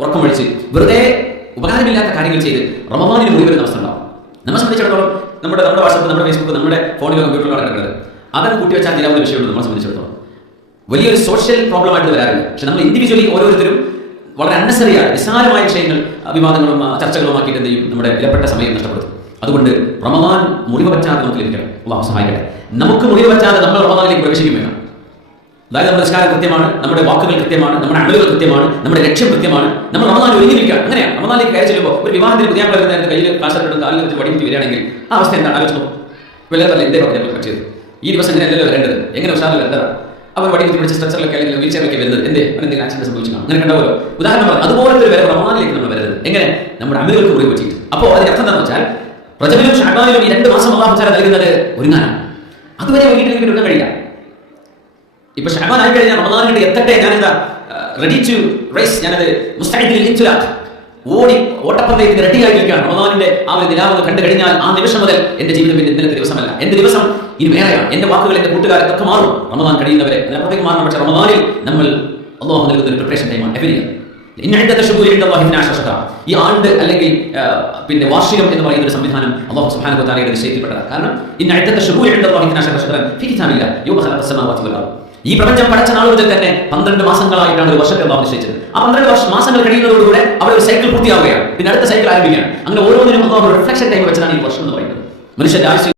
ഉറക്കമൊഴിച്ച് വെറുതെ ഉപകാരമില്ലാത്ത കാര്യങ്ങൾ ചെയ്ത് റമദാനിൽ മുറി വരുന്ന അവസ്ഥ ഉണ്ടാവും. നമ്മെ സംബന്ധിച്ചിടത്തോളം നമ്മുടെ വാട്സാപ്പ്, നമ്മുടെ ഫേസ്ബുക്ക്, നമ്മുടെ ഫോണിലോ കമ്പ്യൂട്ടറിലോ നടക്കുന്നത് അതൊക്കെ കൂട്ടി വെച്ചാൽ തീരാവുന്ന വിഷയമുണ്ട്. നമ്മളെ സംബന്ധിച്ചിടത്തോളം വലിയൊരു സോഷ്യൽ പ്രോബ്ലമായിട്ട് വരാറില്ല. പക്ഷെ നമ്മൾ ഇൻഡിവിജ്വലി ഓരോരുത്തരും വളരെ അന്നസറിയായ നിസ്സാരമായ വിഷയങ്ങൾ വിവാദങ്ങളും ചർച്ചകളും ആക്കിയിട്ട് എന്ത് ചെയ്യും, നമ്മുടെ വിലപ്പെട്ട സമയം നഷ്ടപ്പെടുത്തും. അതുകൊണ്ട് റമദാൻ മുറിവ് പറ്റാതെ നമുക്ക് ലഭിക്കണം. അല്ലാഹു സഹായിക്കട്ടെ. നമുക്ക് മുറിവ് പറ്റാതെ നമ്മൾ റമദാനിലേക്ക് പ്രവേശിക്കും വേണം. അതായത് നമ്മുടെ നിസ്കാരം കൃത്യമാണ്, നമ്മുടെ വാക്കുകൾ കൃത്യമാണ്, നമ്മുടെ അമലുകൾ കൃത്യമാണ്, നമ്മുടെ ലക്ഷ്യം കൃത്യമാണ്. നമ്മൾ റമദാൻ ഒരുങ്ങിയിരിക്കുക. അങ്ങനെയാണ് റമദാനിലേക്ക് കയറി ചെല്ലുമ്പോൾ ഒരു വിവാഹത്തിന് പുതിയ വരുന്ന കയ്യിൽ കാശിട്ടും കാലിൽ വെച്ച് വടിവിട്ട് വരികയാണെങ്കിൽ ആ അവസ്ഥ എന്താ ആലോചിച്ചു? വിലതല്ല എന്തേ പറഞ്ഞു കട്ട് ചെയ്തു. ഈ ദിവസം എങ്ങനെ അല്ലല്ലോ വരേണ്ടത്, എങ്ങനെ ഉഷാറിൽ വരേണ്ടതാണ്. അവർ വടിവിട്ട് പിടിച്ച് സ്ട്രെച്ചറിലൊക്കെ അല്ലെങ്കിൽ വീൽ ചെയറിലൊക്കെ വരുന്നത് എന്തേ എന്തെങ്കിലും ആക്സിഡന്റ് സംഭവിച്ചു കാണും. അങ്ങനെ കണ്ടാവല്ലോ. ഉദാഹരണം പറഞ്ഞു അതുപോലത്തെ വരെ റമദാനിലേക്ക് നമ്മൾ വരരുത്. എങ്ങനെ? നമ്മുടെ അമലുകൾക്ക് മുറിവ് പറ്റിയിട്ട്. അപ്പോൾ അതിന്റെ അർത്ഥം എന്താണെന്ന് വെച്ചാൽ റജബിലും ശഅബാനിലും ഈ 2 മാസം അല്ലാഹു തആല നൽകുന്നത് ഒരുങ്ങാനാണ്. അതുവരെ വീട്ടിലേക്ക് ഒരുങ്ങാൻ കഴിയില്ല. ഇപ്പൊ ശഅബാൻ ആയി കഴിഞ്ഞാൽ റമദാനിലേക്ക് എത്തട്ടെ, ഞാനെന്താ റെഡി ടു റേസ്, ഞാനത് മുസ്തഅദിൽ ഇൻതുലാഖ് ഓട്ടപ്പന്തയത്തിന് റെഡിയായിരിക്കുകയാണ്. റമദാനിന്റെ ആ ഒരു നിലാവ് കണ്ടു കഴിഞ്ഞാൽ ആ നിമിഷം മുതൽ എന്റെ ജീവിതം പിന്നെ ഇന്നലത്തെ ദിവസമല്ല, എന്റെ ദിവസം ഇനി വേറെയാണ്. എന്റെ വാക്കുകൾ, എന്റെ കൂട്ടുകാരൊക്കെ മാറും. റമദാൻ കഴിയുന്നവരെ അതിനപ്പുറത്തേക്ക് മാറണം. പക്ഷേ റമദാനിൽ നമ്മൾ അല്ലാഹു നൽകുന്ന ഒരു പ്രിപ്പറേഷൻ ടൈമാണ് എവരി ഇയർ. ഈ ആണ്ട് അല്ലെങ്കിൽ പിന്നെ വാർഷികം എന്ന് പറയുന്ന ഒരു സംവിധാനം അല്ലാഹു സുബ്ഹാനഹു വ തആലയുടെ നിശ്ചയിക്കപ്പെട്ടതാണ്. കാരണം ഈ പ്രപഞ്ചം പടച്ച നാൾ മുതൽ തന്നെ 12 മാസങ്ങളായിട്ടാണ് ഒരു വർഷത്തെ അല്ലാഹു നിശ്ചയിച്ചത്. ആ 12 മാസങ്ങൾ കഴിയുന്നതോടുകൂടെ അവിടെ ഒരു സൈക്കിൾ പൂർത്തിയാവുകയാണ്. പിന്നെ അടുത്ത സൈക്കിൾ ആരംഭിക്കുകയാണ്. അങ്ങനെ ഓരോന്നിനും അല്ലാഹു റിഫ്ലക്ഷൻ ടൈം വെച്ചാണ് ഈ വർഷം എന്ന് പറയുന്നത്. മനുഷ്യന്റെ